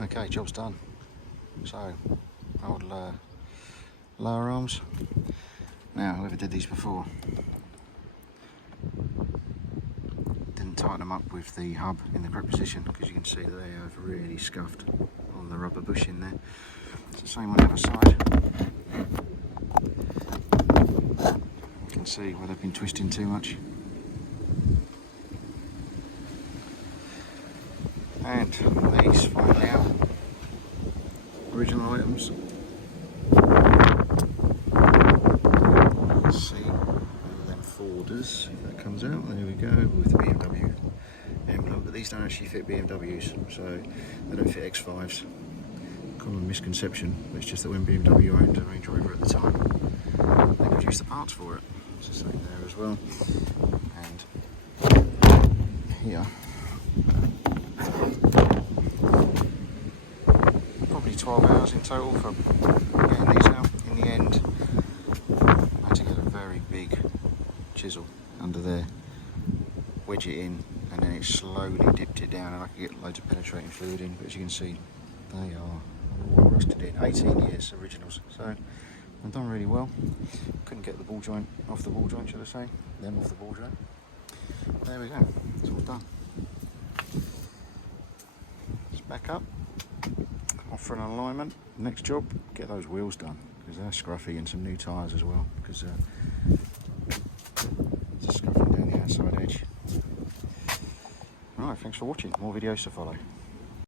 Okay, job's done. So, old lower arms. Now, whoever did these before didn't tighten them up with the hub in the correct position, because you can see that they have really scuffed on the rubber bushing there. It's the same on the other side. You can see where they've been twisting too much. And these finally out. Original items. Let's see, them Forders, if that comes out, there we go, with the BMW emblem, but these don't actually fit BMWs, so they don't fit X5s. Common misconception, but it's just that when BMW owned a Range Rover at the time, they produced the parts for it. It's the same there as well. And here, probably 12 hours in total for getting these out. In the end, I had to get a very big chisel under there, wedge it in, and then it slowly dipped it down, and I could get loads of penetrating fluid in. But as you can see, they are all rusted in. 18 years originals, so they've done really well. Couldn't get the ball joint off the ball joint, should I say? Them off the ball joint. There we go. It's all done. It's back up. Off for an alignment. Next job, get those wheels done, because they're scruffy, and some new tyres as well, because it's scuffing down the outside edge. Alright, thanks for watching. More videos to follow.